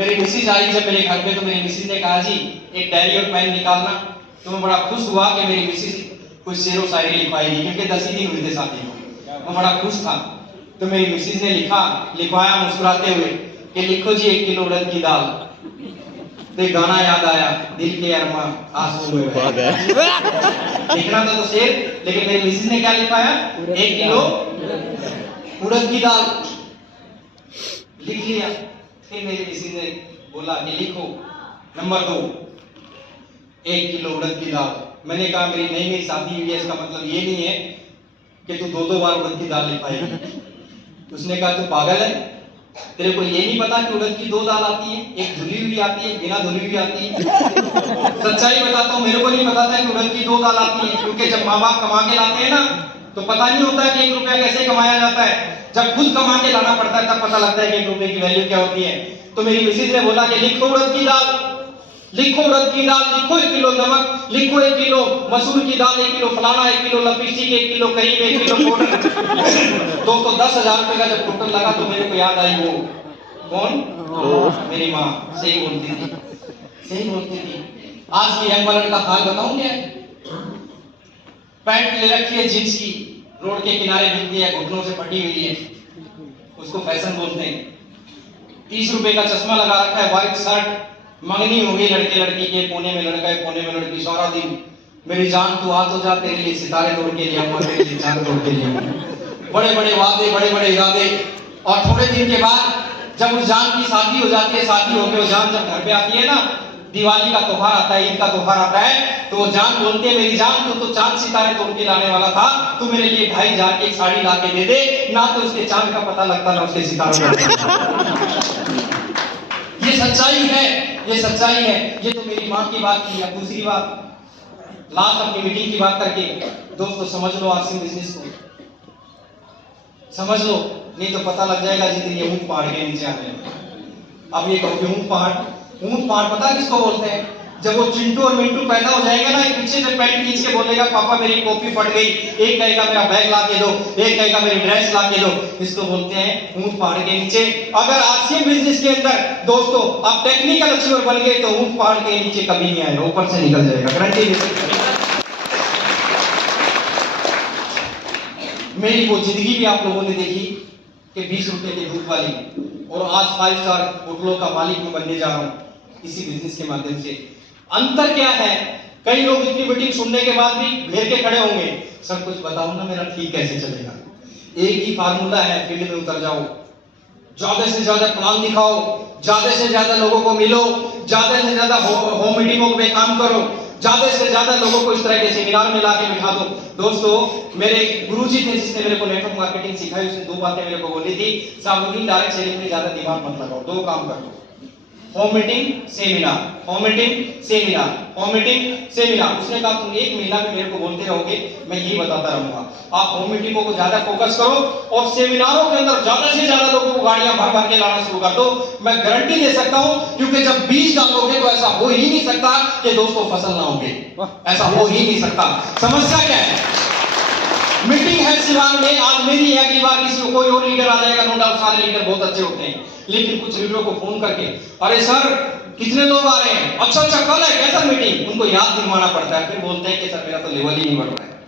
मेरी मिसिज आई जब मेरे घर पे तो मेरी मिसिज ने कहा जी एक डायरी और पेन निकालना। तो मैं बड़ा खुश हुआ कि मेरी मिसिज कुछ शेरो शायरी लिखवाएगी, क्योंकि 10 ही दिन हुए थे शादी को। मैं बड़ा खुश था। तो मेरी मिसिज ने लिखवाया मुस्कुराते हुए कि लिखो जी 1 किलो उड़द की दाल। तो एक गाना याद आया, दिल के अरमा आंसू में बहे। लिखना तो शेर, लेकिन मेरी मिसिज ने क्या लिखवाया, 1 किलो उड़द की दाल। लिख लिया। फिर मेरी मिसिज ने बोला कि लिखो नंबर 2 1 किलो उड़द की दाल। मैंने कहा मेरी नई नई शादी हुई है, इसका मतलब ये नहीं है कि तू 2-2 बार उड़द की दाल लिखवाएगी। उसने कहा तू पागल है, तेरे को ये नहीं पता कि उड़द की 2 दाल आती है, एक धुली हुई आती है, बिना धुली हुई आती है। सच्चाई बताता हूँ, मेरे को नहीं पता था कि उड़द की 2 दाल आती है, क्योंकि जब माँ बाप कमा के लाते हैं ना तो पता नहीं होता है कि 1 रुपया कैसे कमाया जाता है। जब खुद कमा के लाना पड़ता है तब पता लगता है कि 1 रुपए की वैल्यू क्या होती है। तो मेरी मिसिज ने बोला कि लिखो उड़द की दाल, लिखो उड़द की दाल, लिखो 1 किलो नमक, लिखो 1 किलो मसूर की दाल, 1 किलो फलाना, 1 किलो लिपस्टिक, 1 किलो करीब, 1 किलो पाउडर। दोस्तों 10,000 रुपए का जब टोटल लगा तो मेरे को याद आई वो कौन, मेरी माँ। सही बोलती थी, सही बोलती थी। आज की यंग वालन का हाल बताऊं क्या? पैंट ले रखी है जींस की, रोड के किनारे बिकती है, घुटनों से फटी हुई है, उसको फैशन बोलते हैं। 30 रुपए का चश्मा लगा रखा है, व्हाइट शर्ट, मंगनी हो गई लड़के लड़की के, कोने में लड़का है, कोने में लड़की। सारा दिन मेरी जान तू आ तो जा, तेरे लिए सितारे तोड़ के लिए, तेरे लिए चांद तोड़ के लिए। बड़े बड़े वादे, बड़े बड़े इरादे। और थोड़े दिन के बाद जब उस जान की शादी हो जाती है, शादी होकर वो जान जब घर पे आती है ना, दिवाली का त्योहार आता है, ईद का त्योहार आता है, तो वो जान बोलती है मेरी जान तू तो चांद सितारे तोड़ के लाने वाला था, तू मेरे लिए 2,500 की एक साड़ी ला के दे दे ना, तो उसके चांद का पता लगता ना उसके सितारों का। ये सच्चाई है, ये सच्चाई है। ये तो मेरी माँ की बात की। अब दूसरी बात, लास्ट अपनी मीटिंग की बात करके दोस्तों समझ लो आसिम बिजनेस को, समझ लो, नहीं तो पता लग जाएगा जितनी ऊंट पहाड़ के नीचे आ गए। अब ये कहो ऊंट पहाड़ पता किसको बोलते हैं? जब वो चिंटू और मिंटू पैदा हो जाएगा ना, एक पीछे से पैंट खींच के बोलेगा पापा मेरी कॉपी फट गई, एक कहेगा मेरा बैग ला के दो, एक कहेगा मेरी ड्रेस ला के दो। इसको बोलते हैं ऊंट पहाड़ के नीचे। अगर आसिम बिजनेस के अंदर दोस्तों आप टेक्निकल अचीवर बन गए तो ऊंट पहाड़ के नीचे कभी नहीं आएगा, ऊपर से निकल जाएगा, गारंटी दे सकते हैं। मेरी वो जिंदगी भी आप लोगों ने देखी कि 20 रुपए के दूध वाली, और आज 5 स्टार होटलों का मालिक मैं बनने जा रहा हूं इसी बिजनेस के माध्यम से। अंतर क्या है? कई लोग इतनी मीटिंग सुनने के बाद भी घेर के खड़े होंगे, सर कुछ बताओ ना मेरा ठीक कैसे चलेगा। एक ही फार्मूला है, फील्ड में उतर जाओ, ज्यादा से ज्यादा प्लान दिखाओ, ज्यादा से ज्यादा लोगों को मिलो, ज्यादा से ज्यादा होम मीटिंगों में काम करो, ज्यादा से ज्यादा लोगों को इस तरह के सेमिनार में लाके बिठा दो। दोस्तों मेरे गुरुजी थे जिसने मेरे को नेटवर्क मार्केटिंग सिखाई, उसने 2 बातें मेरे को बोली थी, साबुद्दीन डायरेक्ट सेलिंग में ज्यादा दिमाग मत लगाओ, 2 काम करो, home meeting seminar, home meeting seminar, home meeting seminar. उसने कहा तुम 1 महीना भी मेरे को बोलते रहोगे, मैं यही बताता रहूंगा। आप होम मीटिंगों को ज्यादा फोकस करो और सेमिनारों के अंदर ज्यादा से ज्यादा लोगों को गाड़ियां भर भर के लाना शुरू कर दो। मैं गारंटी दे सकता हूं, क्योंकि जब बीज डालोगे तो ऐसा हो ही नहीं सकता कि दोस्तों फसल ना होगे, ऐसा हो ही नहीं सकता। समस्या क्या है? मीटिंग है सिवान में, आज मेरी है, अगली बार किसी को कोई और लीडर आ जाएगा, नो डाउट सारे लीडर बहुत अच्छे होते हैं, लेकिन कुछ लीडरों को फोन करके अरे सर कितने लोग आ रहे हैं, अच्छा कल है कैसा मीटिंग, उनको याद दिलवाना पड़ता है। फिर बोलते हैं कि सर मेरा तो लेवल ही नहीं बढ़ रहा है।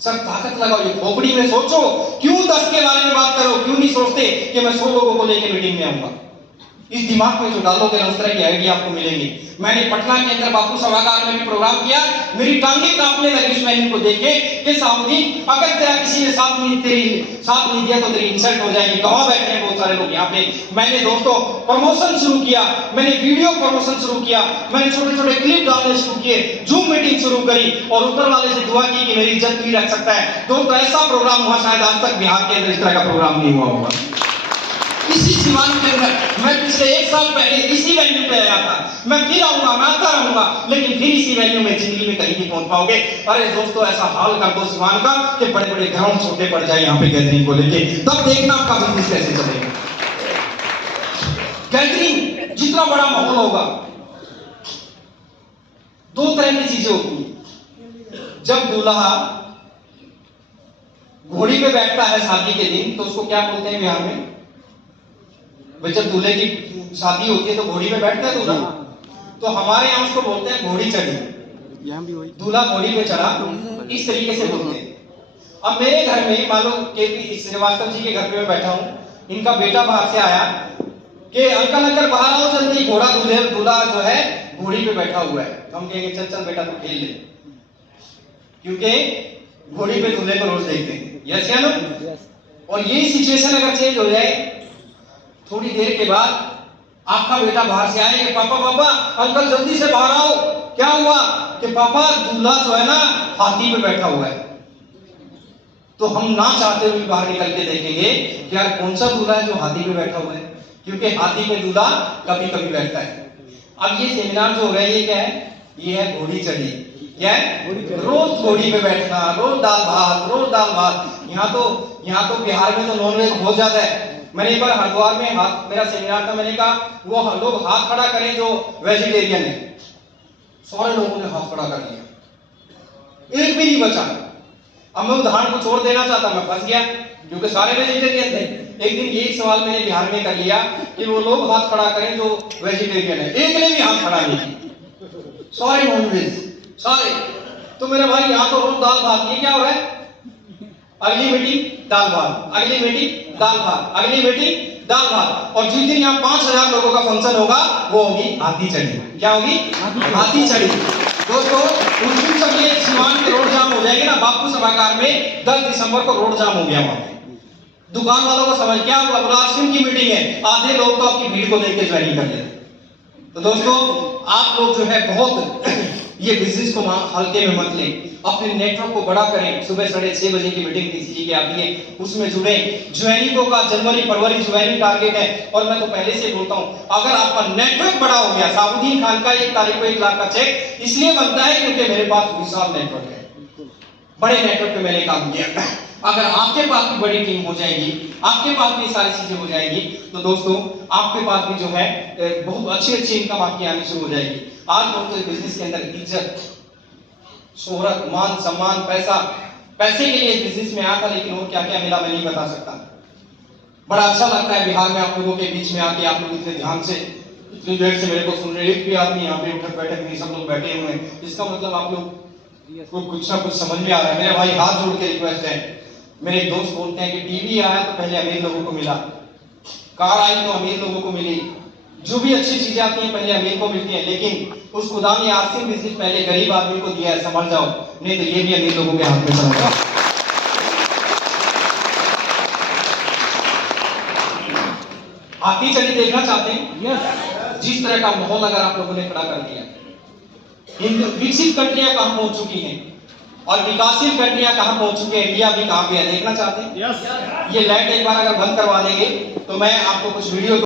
सर ताकत लगाओ, ये खोपड़ी में सोचो, क्यों 10 के बारे में बात करो, क्यों नहीं सोचते कि मैं 100 लोगों को लेकर मीटिंग में आऊंगा। इस दिमाग में जो डालोगे ना उस तरह की आइडिया आपको मिलेंगी। मैंने पटना के अंदर बापू सभागार में भी प्रोग्राम किया, मेरी टांगें कांपने लगी उस मेन्यू को देख के कि साउदीन अगर तेरा किसी ने साथ नहीं दिया तो तेरी इंसल्ट हो जाएगी। कहाँ बैठे हैं बहुत सारे लोग यहाँ पे। मैंने दोस्तों प्रमोशन शुरू किया, मैंने वीडियो प्रमोशन शुरू किया, मैंने छोटे छोटे क्लिप डालने शुरू किए, जूम मीटिंग शुरू करी और ऊपर वाले से दुआ की कि मेरी इज्जत नहीं रख सकता है। दोस्तों ऐसा प्रोग्राम हुआ शायद आज तक बिहार के अंदर इस तरह का प्रोग्राम नहीं हुआ होगा। इसी सिवान के अंदर मैं पिछले 1 साल पहले इसी वेन्यू पे आया था, मैं फिर आऊंगा, मैं आता रहूंगा, लेकिन फिर इसी वेन्यू में जिंदगी में कहीं नहीं पहुंच पाओगे। अरे दोस्तों ऐसा हाल कर दो सिवान का कि बड़े बड़े ग्राउंड छोटे पड़ जाए यहाँ पे गैदरिंग को लेके, तब देखना आपका बिजनेस कैसे चलेगा। गैदरिंग जितना बड़ा माहौल होगा, 2 तरह की चीजें होती है। जब दूल्हा घोड़ी पे बैठता है शादी के दिन तो उसको क्या बोलते हैं बिहार में? भाई जब दूल्हे की शादी होती है तो घोड़ी पे बैठता है दूल्हा, तो हमारे यहाँ उसको बोलते हैं घोड़ी चढ़ी, दूल्हा घोड़ी पे चढ़ा, इस तरीके से बोलते हैं। अब मेरे घर में मान लो केपी श्रीवास्तव जी के घर पे मैं बैठा हूँ, इनका बेटा बाहर से आया कि अंकल अंकल बाहर आओ जल्दी, घोड़ा दूल्हा जो है घोड़ी पे बैठा हुआ है। तो हम कहेंगे चल चल बेटा तू खेल ले, क्योंकि घोड़ी पे दूल्हे को रोज देखते हैं। यस या नो? और ये सिचुएशन अगर चेंज हो जाए, थोड़ी देर के बाद आपका बेटा बाहर से आए कि पापा पापा अंकल जल्दी से बाहर आओ, क्या हुआ? कि पापा दूल्हा जो है ना हाथी पे बैठा हुआ है। तो हम ना चाहते हुए बाहर निकल के देखेंगे कि यार कौन सा दूल्हा है जो हाथी पे बैठा हुआ है, क्योंकि हाथी पे दूल्हा कभी कभी बैठता है। अब ये सेमिनार जो हो रहा है ये क्या है? ये है घोड़ी चढ़ी। क्या है? रोज घोड़ी पे बैठना, रोज दाल भात। यहाँ तो बिहार में तो नॉनवेज बहुत ज्यादा है। मैंने एक बार हरिद्वार में मेरा सेमिनार था, मैंने कहा वो लोग हाथ खड़ा करें जो वेजिटेरियन है। सारे लोगों ने हाथ खड़ा कर दिया, एक भी नहीं बचा। अब मैं उदाहरण को छोड़ देना चाहता, मैं फंस गया क्योंकि सारे वेजिटेरियन थे। एक दिन यही सवाल मैंने बिहार में कर लिया कि वो लोग हाथ खड़ा करें जो वेजिटेरियन है, एक ने भी हाथ खड़ा नहीं किया, सारे नॉनवेज सारे। तो मेरे भाई यहाँ तो रोज दाल भात, ये क्या हो रहा है? अगली मीटिंग दाल भात, अगली मीटिंग दाल भात, अगली मीटिंग दाल भात। और जिस दिन यहाँ 5000 लोगों का फंक्शन होगा वो होगी हाथी चढ़ी। क्या होगी? हाथी चढ़ी। दोस्तों उस दिन जब ये सीवान के रोड जाम हो जाएगी ना, बापू सभागार में 10 दिसंबर को रोड जाम हो गया वहां पे, दुकान वालों को समझ क्या हुआ, लास्ट दिन की मीटिंग है, आधे लोग तो आपकी भीड़ को देख के ज्वाइनिंग कर लेते। तो दोस्तों आप लोग जो है बहुत ये बिजनेस को हल्के में मत लें, अपने नेटवर्क को बड़ा करें। सुबह 6:30 बजे की मीटिंग टीसीजी की आती है, उसमें जुड़े। ज्वाइनिंगों का जनवरी फरवरी ज्वाइनिंग टारगेट है, और मैं तो पहले से बोलता हूं अगर आपका नेटवर्क बड़ा हो गया, साउद्दीन खान का 1 तारीख को 1 लाख का चेक इसलिए बनता है क्योंकि मेरे पास विशाल नेटवर्क है, बड़े नेटवर्क पे मैंने काम किया। अगर आपके पास भी बड़ी टीम हो जाएगी, आपके पास भी सारी चीजें हो जाएगी, तो दोस्तों आपके पास भी जो है बहुत अच्छी इनकम आपकी आनी शुरू हो जाएगी। आज दोस्तों बिजनेस के अंदर इज्जत, शोहरत, मान सम्मान, पैसे के लिए बिजनेस में आया था, लेकिन और क्या क्या मिला मैं नहीं बता सकता। बड़ा अच्छा लगता है बिहार में आप लोगों के बीच में आके, आप लोग इतने ध्यान से इतनी देर से मेरे को सुन रहे, एक भी आदमी यहाँ पे उठक बैठक नहीं, सब लोग बैठे हुए हैं, इसका मतलब आप लोग को कुछ ना कुछ समझ में आ रहा है। मेरे भाई हाथ जोड़ के रिक्वेस्ट है, मेरे एक दोस्त बोलते हैं कि टीवी आया तो पहले अमीर लोगों को मिला, कार आई तो अमीर लोगों को मिली, जो भी अच्छी चीजें आती हैं पहले अमीर को मिलती हैं, लेकिन उस खुदा ने आसिम बिजनेस पहले गरीब आदमी को दिया है, समझ जाओ, नहीं तो ये भी अमीर लोगों के हाथ में चला गया। हाथी चढ़ी देखना चाहते हैं? जिस तरह का माहौल अगर आप लोगों ने खड़ा कर दिया, विकसित कंट्रियां कहां पहुंच चुकी हैं और विकासशील कंट्रियां कहां पहुंच चुकी हैं, इंडिया भी कहां पे है, देखना चाहते हैं? ये लाइट एक बार अगर बंद करवा देंगे तो मैं आपको कुछ वीडियो